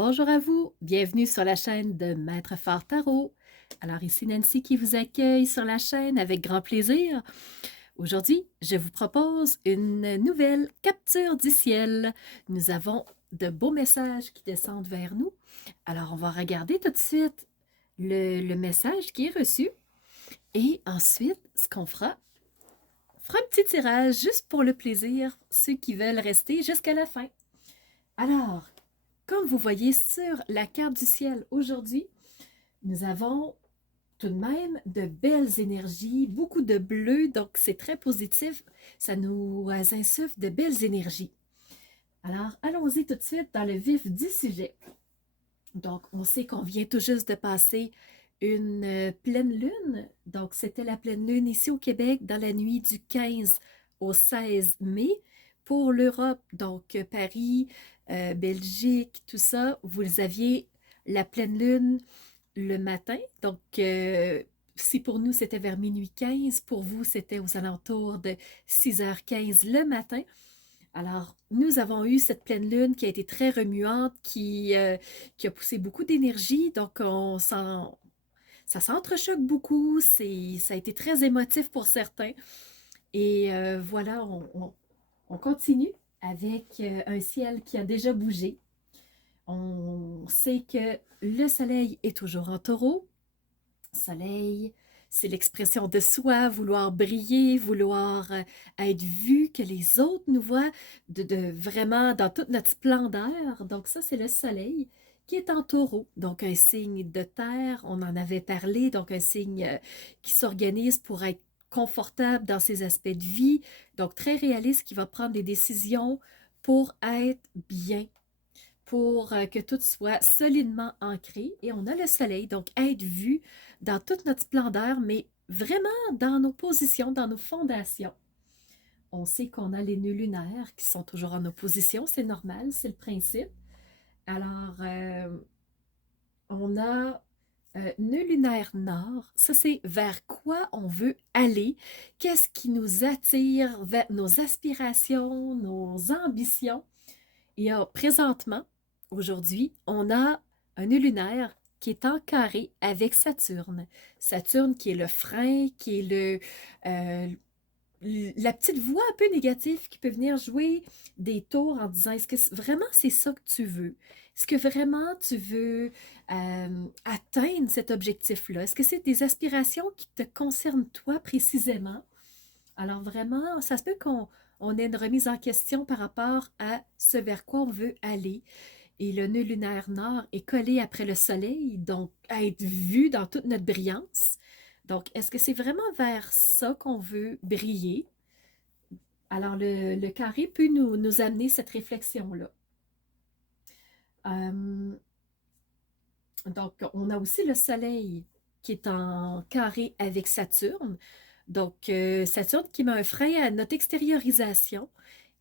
Bonjour à vous, bienvenue sur la chaîne de Maître Phare Tarot. Alors ici Nancy qui vous accueille sur la chaîne avec grand plaisir. Aujourd'hui, je vous propose une nouvelle capture du ciel. Nous avons de beaux messages qui descendent vers nous. Alors on va regarder tout de suite le message qui est reçu. Et ensuite, ce qu'on fera un petit tirage juste pour le plaisir, ceux qui veulent rester jusqu'à la fin. Alors, comme vous voyez sur la carte du ciel aujourd'hui, nous avons tout de même de belles énergies, beaucoup de bleu, donc c'est très positif. Ça nous insuffle de belles énergies. Alors, allons-y tout de suite dans le vif du sujet. Donc, on sait qu'on vient tout juste de passer une pleine lune. Donc, c'était la pleine lune ici au Québec dans la nuit du 15 au 16 mai. Pour l'Europe, donc Paris, Belgique, tout ça, vous aviez la pleine lune le matin. Donc, si pour nous c'était vers minuit 15, pour vous c'était aux alentours de 6h15 le matin. Alors, nous avons eu cette pleine lune qui a été très remuante, qui a poussé beaucoup d'énergie. Donc, ça s'entrechoque beaucoup. Ça a été très émotif pour certains. Et voilà, on continue avec un ciel qui a déjà bougé. On sait que le soleil est toujours en taureau. Soleil, c'est l'expression de soi, vouloir briller, vouloir être vu, que les autres nous voient de vraiment dans toute notre splendeur. Donc ça, c'est le soleil qui est en taureau. Donc un signe de terre, on en avait parlé, donc un signe qui s'organise pour être confortable dans ses aspects de vie, donc très réaliste, qui va prendre des décisions pour être bien, pour que tout soit solidement ancré. Et on a le soleil, donc être vu dans toute notre splendeur, mais vraiment dans nos positions, dans nos fondations. On sait qu'on a les nœuds lunaires qui sont toujours en opposition, c'est normal, c'est le principe. Alors, on a nœud lunaire nord, ça c'est vers quoi on veut aller, qu'est-ce qui nous attire vers nos aspirations, nos ambitions. Et présentement, aujourd'hui, on a un nœud lunaire qui est en carré avec Saturne. Saturne qui est le frein, qui est euh, la petite voix un peu négative qui peut venir jouer des tours en disant est-ce que vraiment c'est ça que tu veux? Est-ce que vraiment tu veux atteindre cet objectif-là? Est-ce que c'est des aspirations qui te concernent toi précisément? Alors vraiment, ça se peut qu'on ait une remise en question par rapport à ce vers quoi on veut aller. Et le nœud lunaire nord est collé après le soleil, donc à être vu dans toute notre brillance. Donc, est-ce que c'est vraiment vers ça qu'on veut briller? Alors, le carré peut nous amener cette réflexion-là. Euh, donc, on a aussi le soleil qui est en carré avec Saturne. Donc, Saturne qui met un frein à notre extériorisation.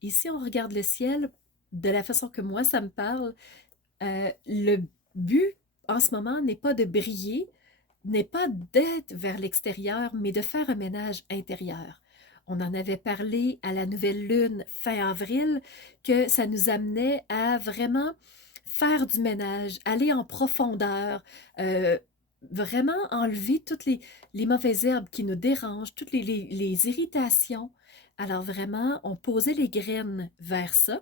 Ici, on regarde le ciel de la façon que moi, ça me parle. Le but en ce moment n'est pas de briller, n'est pas d'être vers l'extérieur, mais de faire un ménage intérieur. On en avait parlé à la nouvelle lune fin avril, que ça nous amenait à vraiment faire du ménage, aller en profondeur, euh, vraiment enlever toutes les mauvaises herbes qui nous dérangent, toutes les irritations. Alors vraiment, on posait les graines vers ça.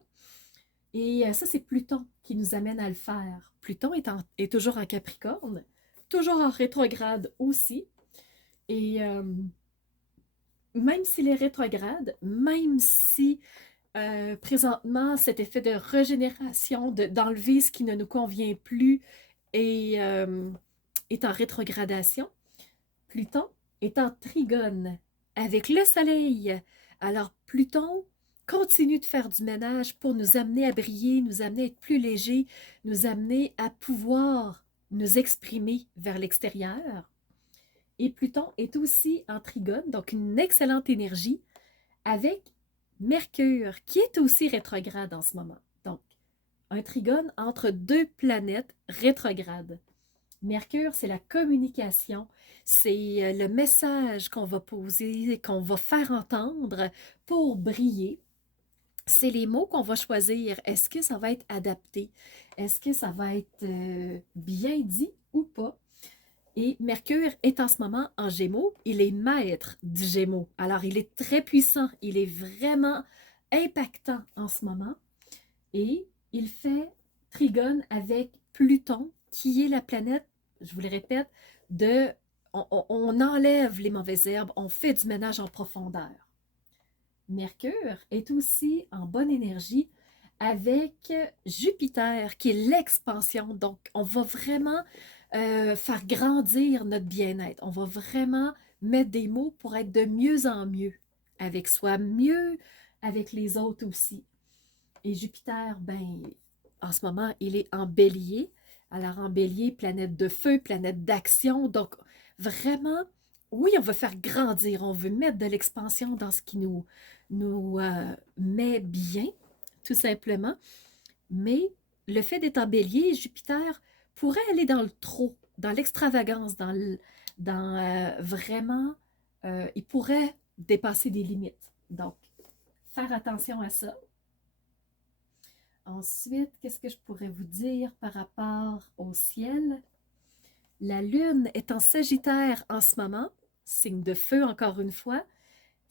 Et ça, c'est Pluton qui nous amène à le faire. Pluton est toujours en Capricorne, toujours en rétrograde aussi. Et même s'il est rétrograde, même si présentement cet effet de régénération, d'enlever ce qui ne nous convient plus et, est en rétrogradation, Pluton est en trigone avec le Soleil. Alors Pluton continue de faire du ménage pour nous amener à briller, nous amener à être plus légers, nous amener à pouvoir nous exprimer vers l'extérieur. Et Pluton est aussi en trigone, donc une excellente énergie, avec Mercure, qui est aussi rétrograde en ce moment. Donc, un trigone entre deux planètes rétrogrades. Mercure, c'est la communication, c'est le message qu'on va poser, qu'on va faire entendre pour briller. c'est les mots qu'on va choisir. Est-ce que ça va être adapté? Est-ce que ça va être bien dit ou pas? Et Mercure est en ce moment en Gémeaux. Il est maître du Gémeaux. Alors, il est très puissant. Il est vraiment impactant en ce moment. Et il fait trigone avec Pluton, qui est la planète, je vous le répète, de on enlève les mauvaises herbes, on fait du ménage en profondeur. Mercure est aussi en bonne énergie avec Jupiter, qui est l'expansion. Donc, on va vraiment faire grandir notre bien-être. On va vraiment mettre des mots pour être de mieux en mieux avec soi, mieux avec les autres aussi. Et Jupiter, ben, en ce moment, il est en bélier. Alors, en bélier, planète de feu, planète d'action. Donc, vraiment, oui, on veut faire grandir, on veut mettre de l'expansion dans ce qui nous met bien, tout simplement. Mais le fait d'être en bélier, Jupiter pourrait aller dans le trop, dans l'extravagance, vraiment, il pourrait dépasser des limites. Donc, faire attention à ça. Ensuite, qu'est-ce que je pourrais vous dire par rapport au ciel? La Lune est en Sagittaire en ce moment, signe de feu encore une fois.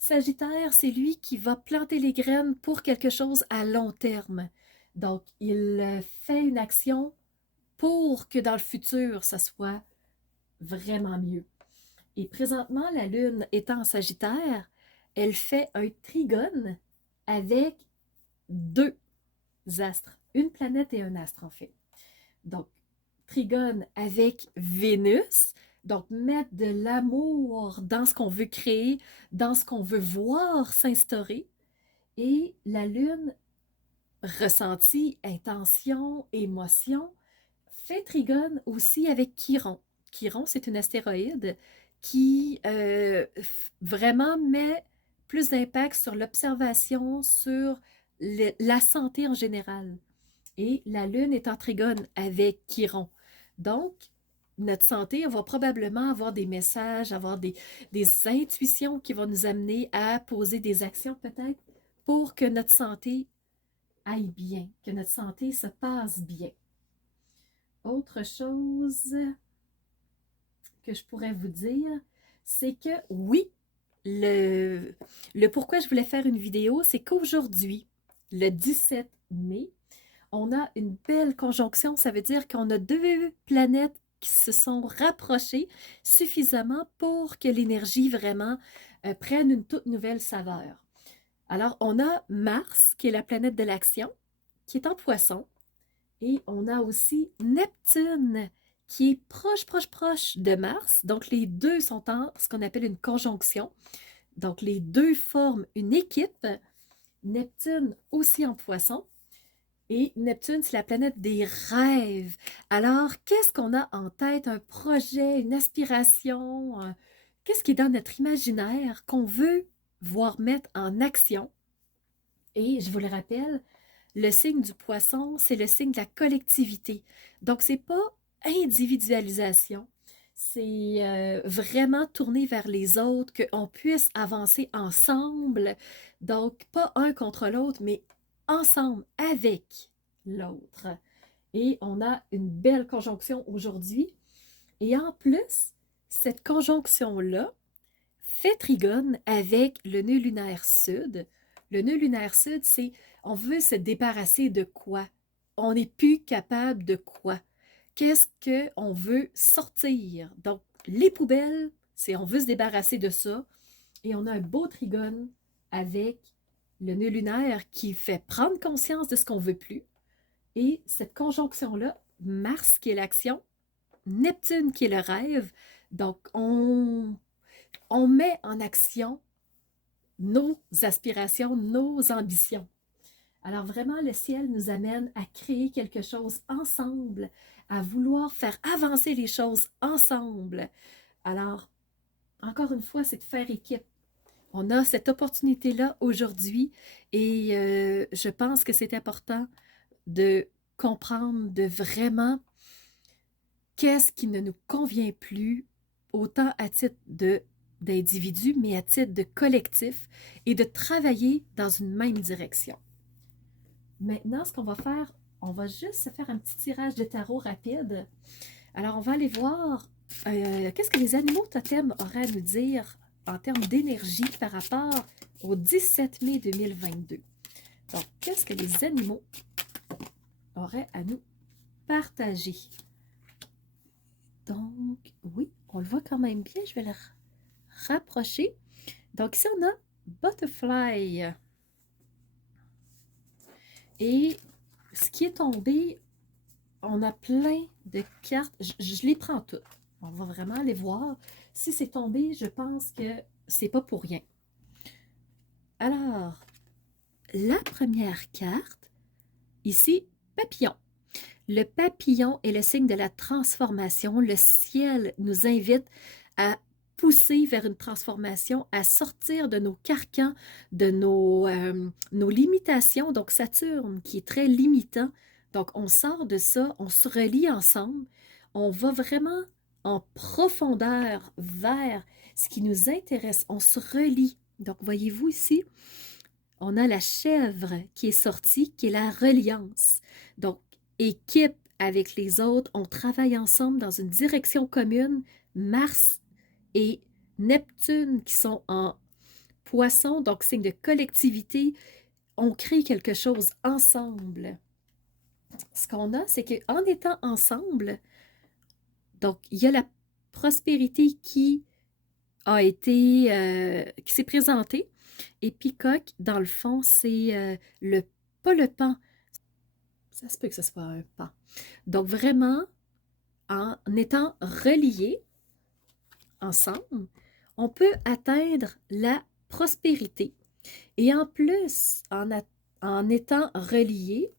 Sagittaire, c'est lui qui va planter les graines pour quelque chose à long terme. Donc, il fait une action pour que dans le futur, ça soit vraiment mieux. Et présentement, la Lune étant en Sagittaire, elle fait un trigone avec deux astres, une planète et un astre en fait. Donc, trigone avec Vénus, donc mettre de l'amour dans ce qu'on veut créer, dans ce qu'on veut voir s'instaurer, et la Lune, ressenti, intention, émotion, fait trigone aussi avec Chiron. Chiron, c'est une astéroïde qui vraiment met plus d'impact sur l'observation, sur la santé en général. Et la Lune est en trigone avec Chiron. Donc, notre santé, on va probablement avoir des messages, avoir des intuitions qui vont nous amener à poser des actions peut-être pour que notre santé aille bien, que notre santé se passe bien. Autre chose que je pourrais vous dire, c'est que oui, le pourquoi je voulais faire une vidéo, c'est qu'aujourd'hui, le 17 mai, on a une belle conjonction. Ça veut dire qu'on a deux planètes qui se sont rapprochées suffisamment pour que l'énergie vraiment prenne une toute nouvelle saveur. Alors, on a Mars, qui est la planète de l'action, qui est en poisson, et on a aussi Neptune, qui est proche de Mars. Donc, les deux sont en ce qu'on appelle une conjonction. Donc, les deux forment une équipe. Neptune aussi en poisson. Et Neptune, c'est la planète des rêves. Alors, qu'est-ce qu'on a en tête? Un projet, une aspiration? Qu'est-ce qui est dans notre imaginaire qu'on veut voir mettre en action? Et je vous le rappelle, le signe du poisson, c'est le signe de la collectivité. Donc, c'est pas individualisation. C'est vraiment tourner vers les autres, qu'on puisse avancer ensemble. Donc, pas un contre l'autre, mais ensemble, avec l'autre. Et on a une belle conjonction aujourd'hui. Et en plus, cette conjonction-là fait trigone avec le nœud lunaire sud. Le nœud lunaire sud, c'est on veut se débarrasser de quoi? On n'est plus capable de quoi? Qu'est-ce qu'on veut sortir? Donc, les poubelles, c'est on veut se débarrasser de ça. Et on a un beau trigone avec le nœud lunaire qui fait prendre conscience de ce qu'on veut plus. Et cette conjonction-là, Mars qui est l'action, Neptune qui est le rêve, donc on met en action nos aspirations, nos ambitions. Alors vraiment, le ciel nous amène à créer quelque chose ensemble, à vouloir faire avancer les choses ensemble. Alors, encore une fois, c'est de faire équipe. On a cette opportunité-là aujourd'hui et je pense que c'est important de comprendre, de vraiment qu'est-ce qui ne nous convient plus, autant à titre d'individu, mais à titre de collectif, et de travailler dans une même direction. Maintenant, ce qu'on va faire, on va juste se faire un petit tirage de tarot rapide. Alors, on va aller voir qu'est-ce que les animaux totems auraient à nous dire en termes d'énergie par rapport au 17 mai 2022. Donc, qu'est-ce que les animaux auraient à nous partager? Donc, oui, on le voit quand même bien. Je vais le rapprocher. Donc, ici, on a Butterfly. Et ce qui est tombé, on a plein de cartes. Je les prends toutes. On va vraiment aller voir. Si c'est tombé, je pense que c'est pas pour rien. Alors, la première carte, ici, papillon. Le papillon est le signe de la transformation. Le ciel nous invite à pousser vers une transformation, à sortir de nos carcans, de nos limitations. Donc, Saturne, qui est très limitant. Donc, on sort de ça, on se relie ensemble. On va vraiment en profondeur vers ce qui nous intéresse. On se relie. Donc, voyez-vous ici, on a la chèvre qui est sortie, qui est la reliance. Donc, équipe avec les autres, on travaille ensemble dans une direction commune. Mars et Neptune qui sont en poisson, donc signe de collectivité, on crée quelque chose ensemble. Ce qu'on a, c'est qu'en étant ensemble, donc il y a la prospérité qui a été, qui s'est présentée. Et Peacock, dans le fond, c'est pas le pan. Ça se peut que ce soit un pan. Donc vraiment, en étant reliés ensemble, on peut atteindre la prospérité. Et en plus, en étant reliés,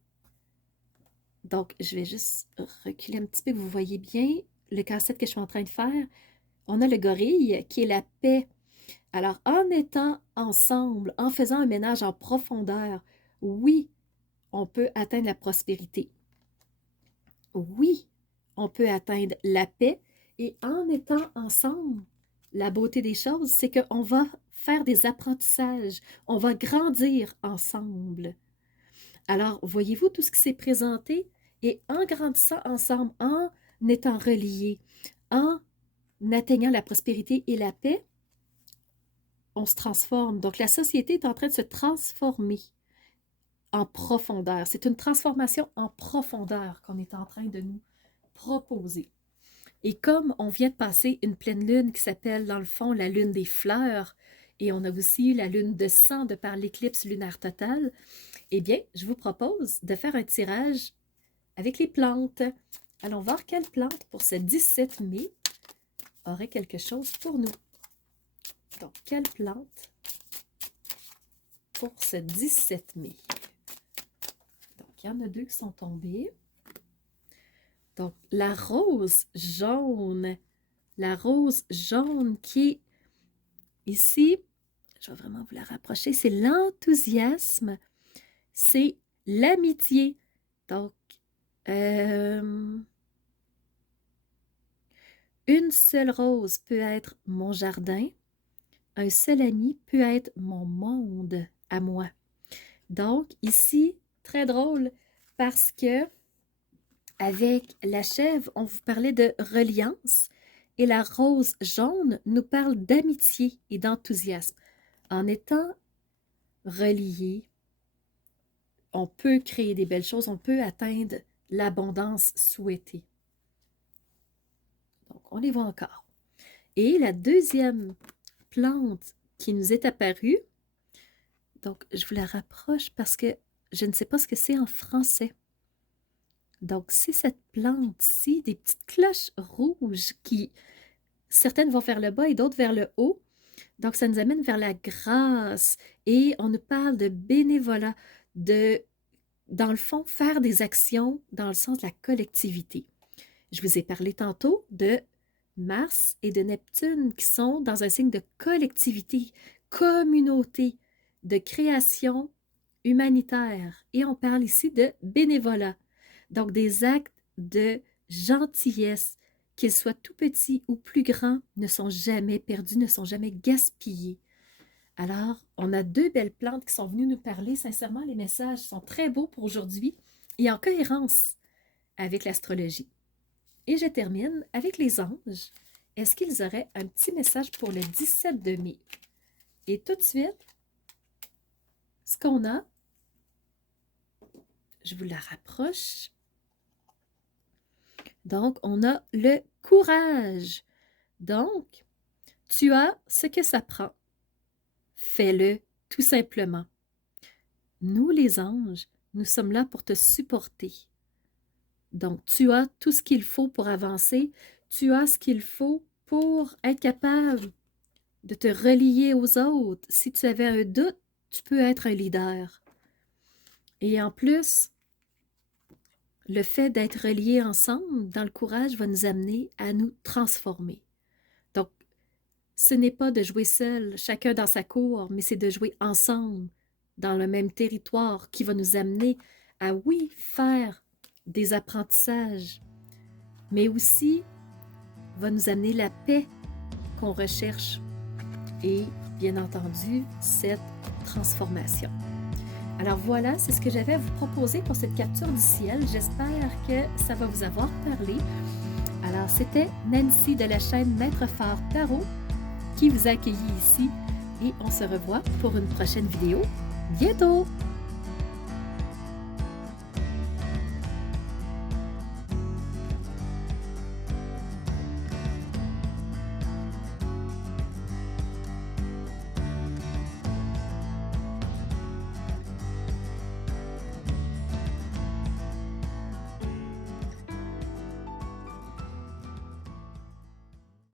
donc je vais juste reculer un petit peu, vous voyez bien le casse-tête que je suis en train de faire. On a le gorille qui est la paix. Alors, en étant ensemble, en faisant un ménage en profondeur, oui, on peut atteindre la prospérité. Oui, on peut atteindre la paix. Et en étant ensemble, la beauté des choses, c'est qu'on va faire des apprentissages, on va grandir ensemble. Alors, voyez-vous tout ce qui s'est présenté? Et en grandissant ensemble, en étant reliés, en atteignant la prospérité et la paix, on se transforme. Donc, la société est en train de se transformer en profondeur. C'est une transformation en profondeur qu'on est en train de nous proposer. Et comme on vient de passer une pleine lune qui s'appelle, dans le fond, la lune des fleurs, et on a aussi la lune de sang de par l'éclipse lunaire totale, eh bien, je vous propose de faire un tirage avec les plantes. Allons voir quelle plante pour ce 17 mai aurait quelque chose pour nous. Donc, quelle plante pour ce 17 mai? Donc, il y en a deux qui sont tombées. Donc, la rose jaune qui est ici, je vais vraiment vous la rapprocher, c'est l'enthousiasme, c'est l'amitié. Donc, une seule rose peut être mon jardin, un seul ami peut être mon monde à moi. Donc, ici, très drôle, parce que avec la chèvre, on vous parlait de reliance et la rose jaune nous parle d'amitié et d'enthousiasme. En étant reliés, on peut créer des belles choses, on peut atteindre l'abondance souhaitée. Donc, on les voit encore. Et la deuxième plante qui nous est apparue, donc je vous la rapproche parce que je ne sais pas ce que c'est en français. Donc, c'est cette plante-ci, des petites cloches rouges qui, certaines vont vers le bas et d'autres vers le haut. Donc, ça nous amène vers la grâce et on nous parle de bénévolat, de, dans le fond, faire des actions dans le sens de la collectivité. Je vous ai parlé tantôt de Mars et de Neptune qui sont dans un signe de collectivité, communauté, de création humanitaire. Et on parle ici de bénévolat. Donc, des actes de gentillesse, qu'ils soient tout petits ou plus grands, ne sont jamais perdus, ne sont jamais gaspillés. Alors, on a deux belles plantes qui sont venues nous parler. Sincèrement, les messages sont très beaux pour aujourd'hui et en cohérence avec l'astrologie. Et je termine avec les anges. Est-ce qu'ils auraient un petit message pour le 17 de mai? Et tout de suite, ce qu'on a, je vous la rapproche. Donc, on a le courage. Donc, tu as ce que ça prend. Fais-le tout simplement. Nous, les anges, nous sommes là pour te supporter. Donc, tu as tout ce qu'il faut pour avancer. Tu as ce qu'il faut pour être capable de te relier aux autres. Si tu avais un doute, tu peux être un leader. Et en plus, le fait d'être reliés ensemble dans le courage va nous amener à nous transformer. Donc, ce n'est pas de jouer seul, chacun dans sa cour, mais c'est de jouer ensemble dans le même territoire qui va nous amener à, oui, faire des apprentissages, mais aussi va nous amener la paix qu'on recherche et, bien entendu, cette transformation. Alors voilà, c'est ce que j'avais à vous proposer pour cette capture du ciel. J'espère que ça va vous avoir parlé. Alors, c'était Nancy de la chaîne Maître Phare Tarot qui vous a accueilli ici et on se revoit pour une prochaine vidéo bientôt!